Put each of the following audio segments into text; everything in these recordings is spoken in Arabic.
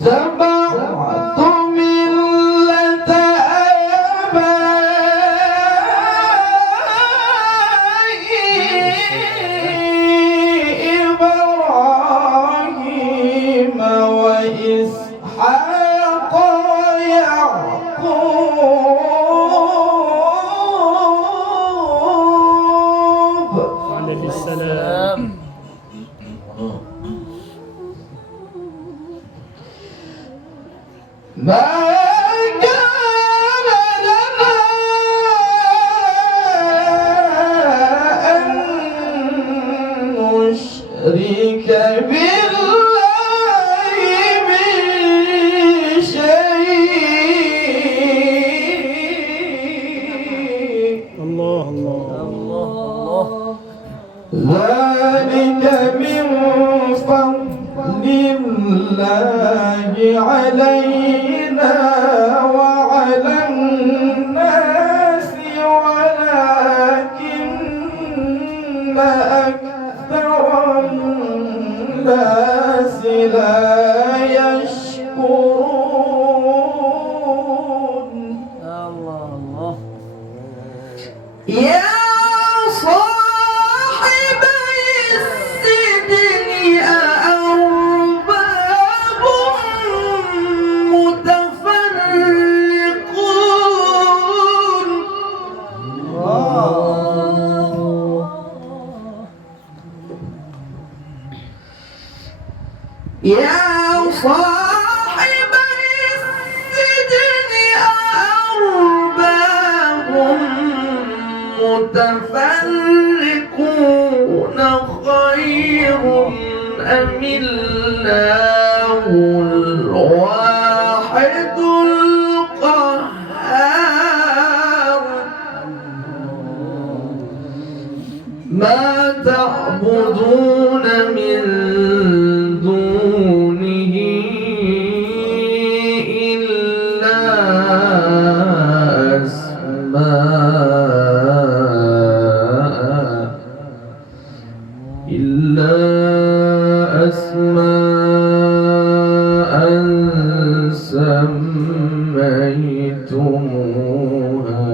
اتبعت ملة آبائي إبراهيم وإسحاق ويعقوب عليه السلام. ما كان لنا أن نشرك بالله من شيء الله الله ذلك من فضل الله علينا وعلى الناس ولكن أكثر الناس لا يشكرون. الله يا صاحبي السجن أأرباب متفرقون يا صاحبي السجن أأرباب متفرقون خير أم الله الواحد القهار. ما تعبدون من دونه إلا أسماء سميتموها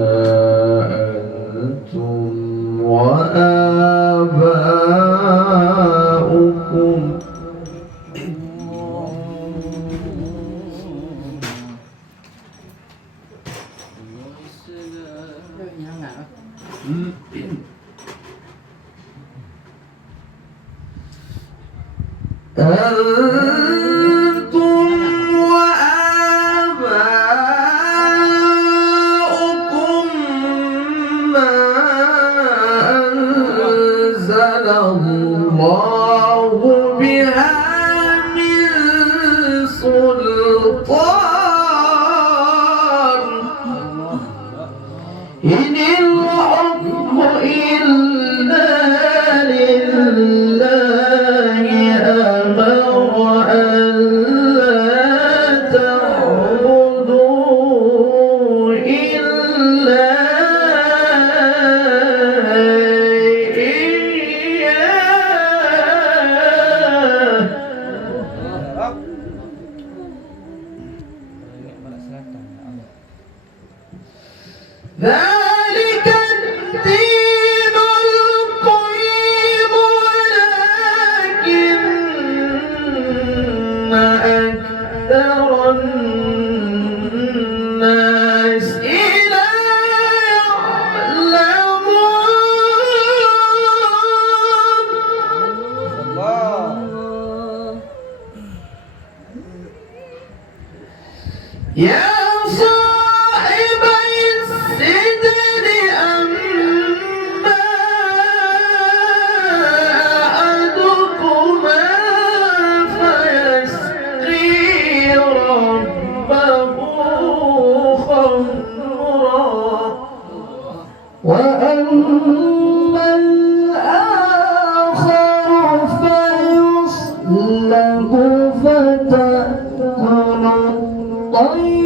أنتم وآباؤكم أنتم وآباؤكم ما أنزل الله بها من سلطان إن الحكم إلا لله أمر ألا تعبدوا إلا إياه. ذلك الدين القيم ولكن أكثر الناس لا يعلمون. يا صاحبي السجن أما أحدكما فيسقي ربه خمرا وأما الآخر فيصلب فتأكل الطير